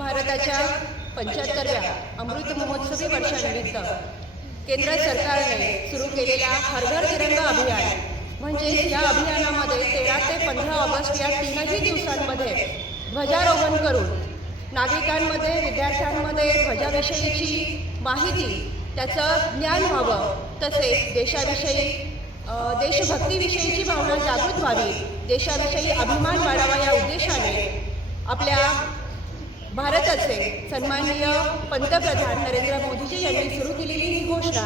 भारताच्या पंच्याहत्तरव्या अमृत महोत्सवी वर्षानिमित्त केंद्र सरकारने सुरू केलेल्या हर घर तिरंगा अभियान. म्हणजेच या अभियानामध्ये तेरा ते पंधरा ऑगस्ट या तीनही दिवसांमध्ये ध्वजारोहण करून नागरिकांमध्ये विद्यार्थ्यांमध्ये ध्वजाविषयीची माहिती त्याचं ज्ञान व्हावं. तसेच देशाविषयी देशभक्तीविषयीची भावना जागृत व्हावी. देशाविषयी अभिमान वाढावा या उद्देशाने आपल्या भारताचे सन्माननीय पंतप्रधान नरेंद्र मोदीजी यांनी सुरू केलेली ही घोषणा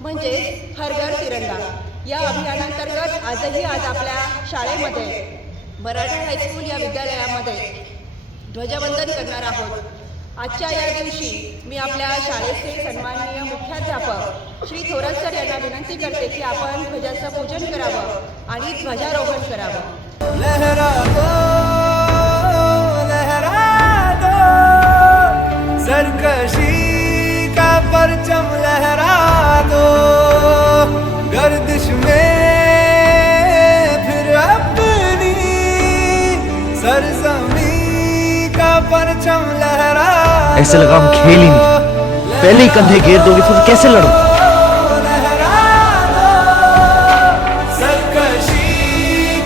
म्हणजेच हर घर तिरंगा. या अभियानांतर्गत आजही आज आपल्या शाळेमध्ये मराठा हायस्कूल या विद्यालयामध्ये ध्वजवंदन करणार आहोत. आजच्या या दिवशी मी आपल्या शाळेचे सन्माननीय मुख्याध्यापक श्री थोरात सर यांना विनंती करते की आपण ध्वजाचं पूजन करावं आणि ध्वजारोहण करावं. सरकशी का परचम लहरा दो। गर्दिश में फिर अपनी सरजमी का परचम लहरा ऐसे लगा हम खेल ही नहीं पहले ही कंधे घेर दोगे फिर कैसे लड़ो? लहरा सरकशी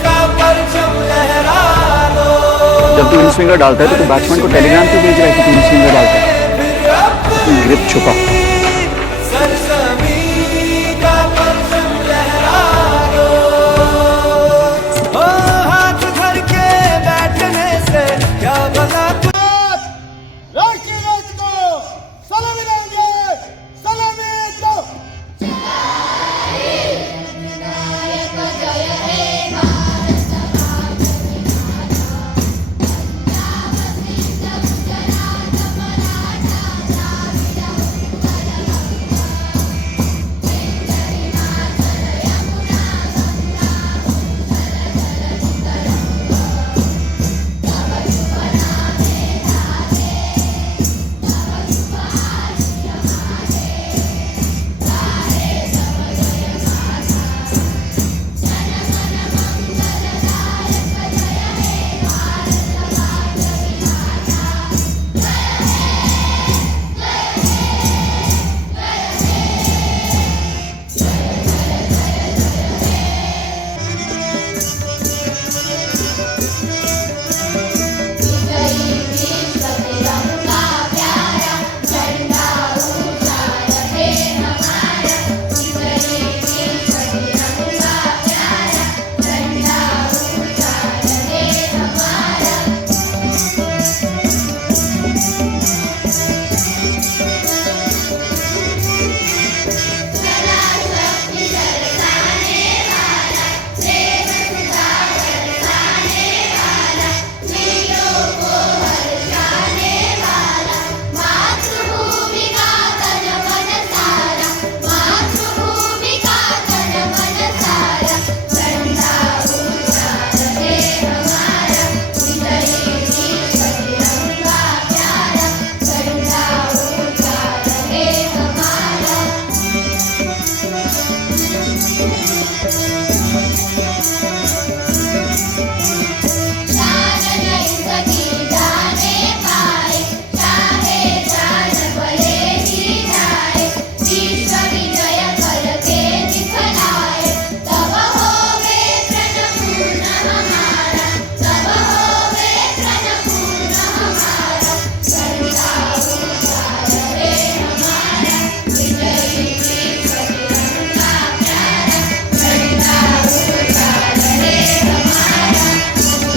का परचम लहरा दो। जब तू इन स्विंगर डालता है तो तू बैट्समैन को टेलीग्राम क्यों भेज रहा है कि तू इन स्विंगर डालता है? grip छुपा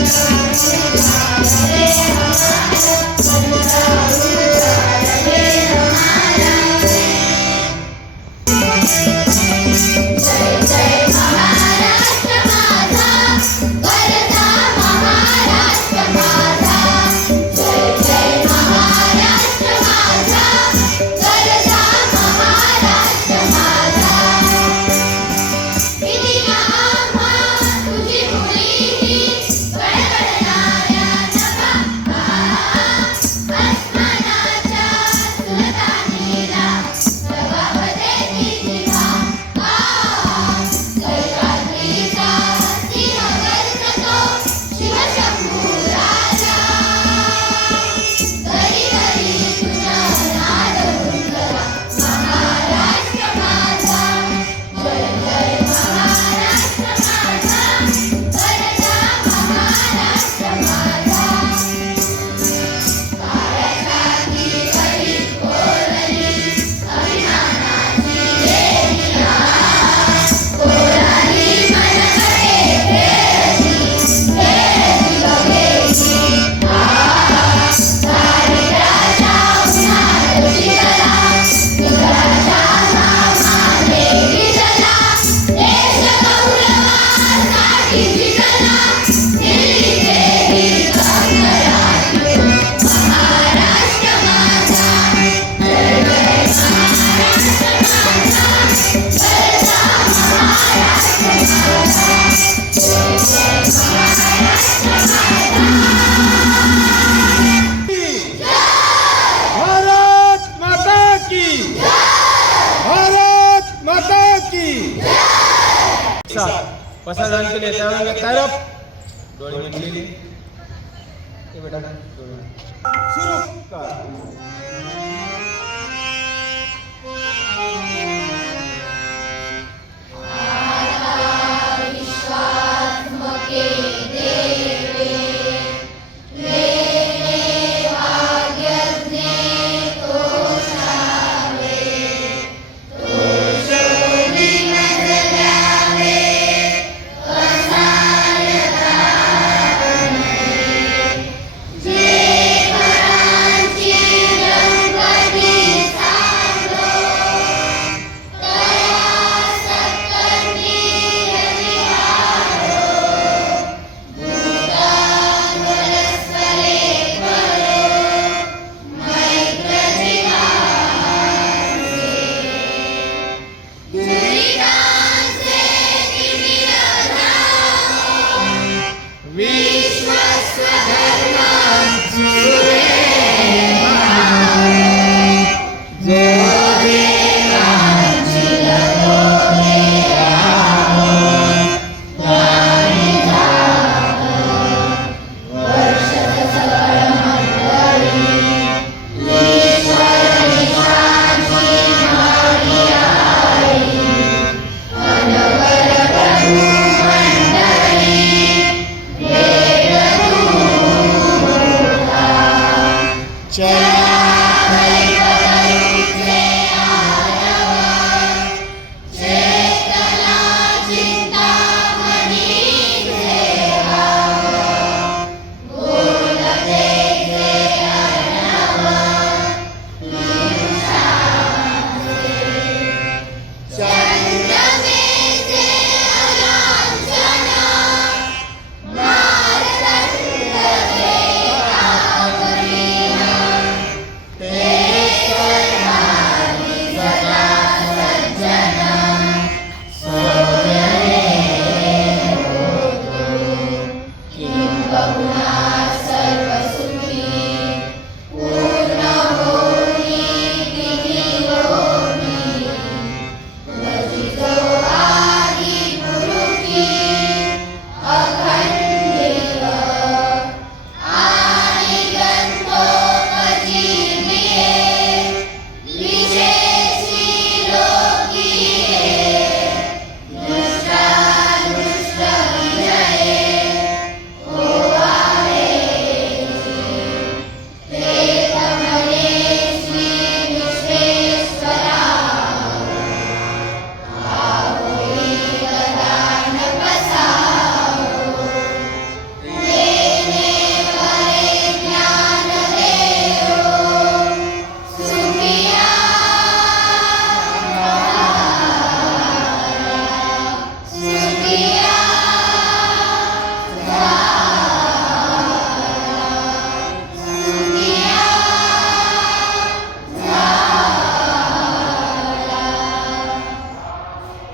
Thank प्रसारण के लिए तैयार होंगे तरफ डोली मिटली ये बेटा डोली शुरू कर